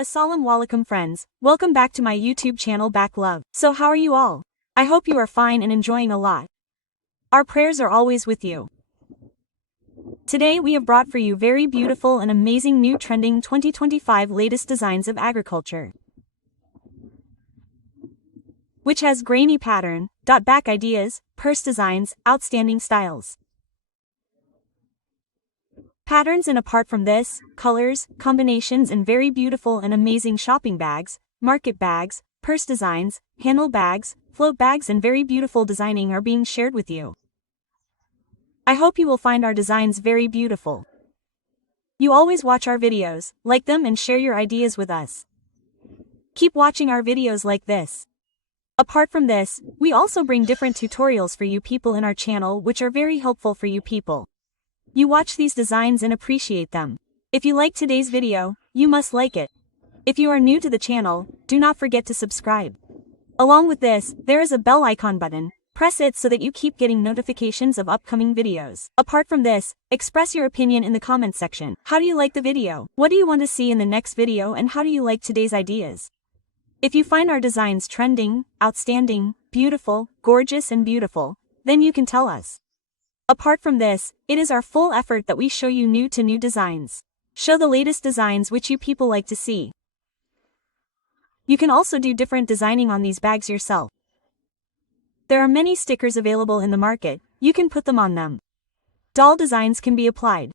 Assalamu alaikum friends, welcome back to my YouTube channel Back Love. So how are you all? I hope you are fine and enjoying a lot. Our prayers are always with you. Today we have brought for you very beautiful and amazing new trending 2025 latest designs of agriculture, which has grainy pattern, dot back ideas, purse designs, outstanding styles. Patterns and apart from this, colors, combinations and very beautiful and amazing shopping bags, market bags, purse designs, handle bags, float bags and very beautiful designing are being shared with you. I hope you will find our designs very beautiful. You always watch our videos, like them and share your ideas with us. Keep watching our videos like this. Apart from this, we also bring different tutorials for you people in our channel which are very helpful for you people. You watch these designs and appreciate them. If you like today's video, you must like it. If you are new to the channel, do not forget to subscribe. Along with this, there is a bell icon button. Press it so that you keep getting notifications of upcoming videos. Apart from this, express your opinion in the comment section. How do you like the video? What do you want to see in the next video and how do you like today's ideas? If you find our designs trending, outstanding, beautiful, gorgeous and beautiful, then you can tell us. Apart from this, it is our full effort that we show you new designs. Show the latest designs which you people like to see. You can also do different designing on these bags yourself. There are many stickers available in the market, you can put them on them. Doll designs can be applied.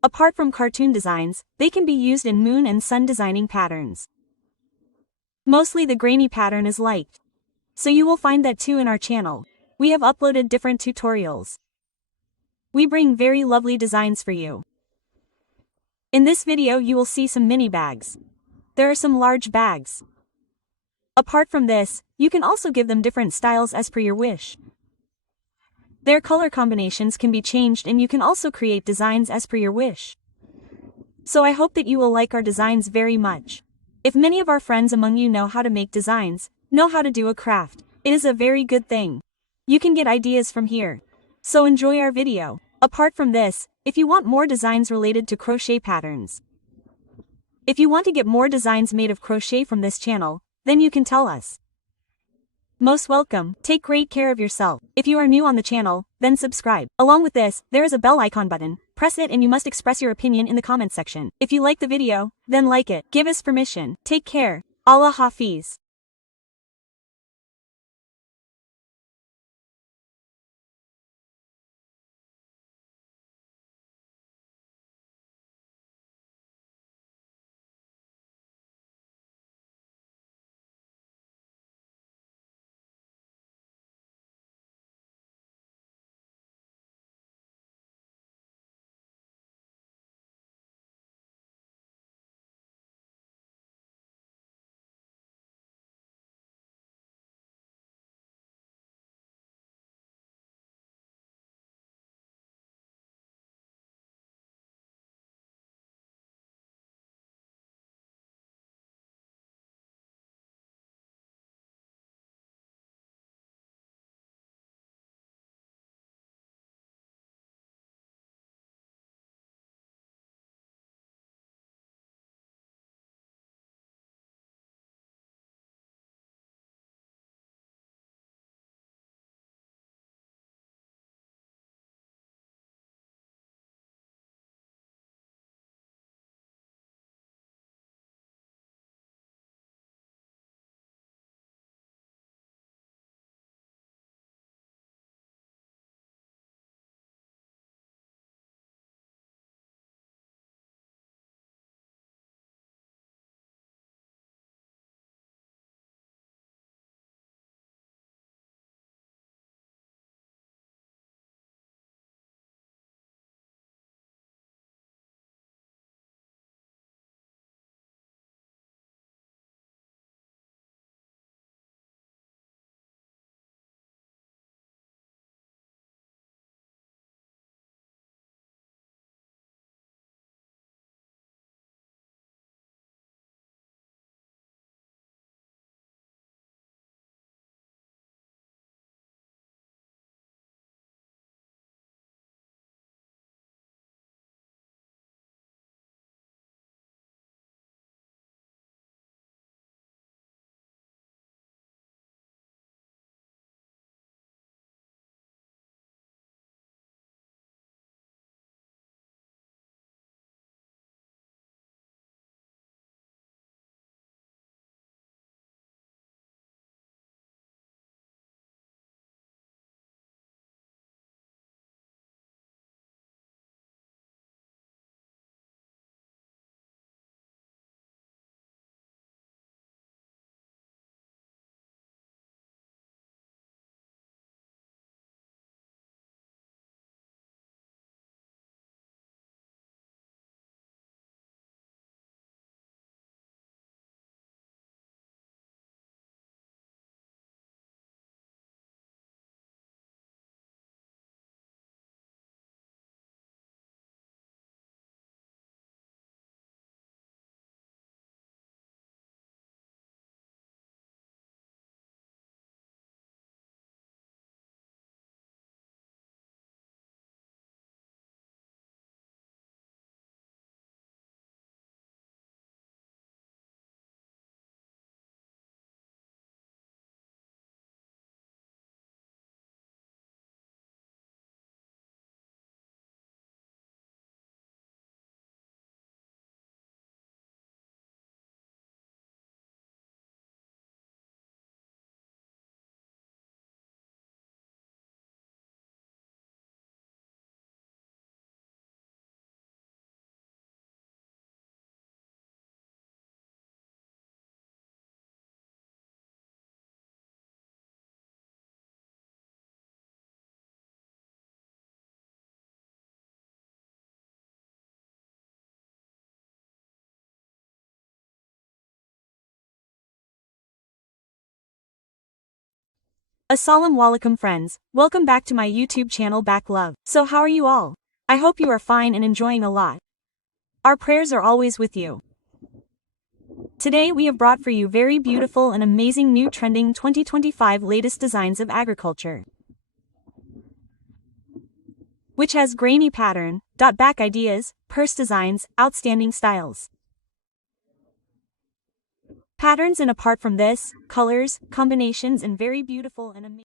Apart from cartoon designs, they can be used in moon and sun designing patterns. Mostly the grainy pattern is liked. So you will find that too in our channel. We have uploaded different tutorials. We bring very lovely designs for you. In this video you will see some mini bags. There are some large bags. Apart from this, you can also give them different styles as per your wish. Their color combinations can be changed and you can also create designs as per your wish. So I hope that you will like our designs very much. If many of our friends among you know how to make designs, know how to do a craft, it is a very good thing. You can get ideas from here. So enjoy our video. Apart from this, if you want more designs related to crochet patterns, if you want to get more designs made of crochet from this channel, then you can tell us. Most welcome, take great care of yourself. If you are new on the channel, then subscribe. Along with this, there is a bell icon button. Press it and you must express your opinion in the comment section. If you like the video, then like it. Give us permission. Take care. Allah Hafiz. Assalamu alaikum friends, welcome back to my YouTube channel Back Love. So how are you all? I hope you are fine and enjoying a lot. Our prayers are always with you. Today we have brought for you very beautiful and amazing new trending 2025 latest designs of agriculture, which has grainy pattern, dot back ideas, purse designs, outstanding styles. Patterns and apart from this, colors, combinations and very beautiful and amazing.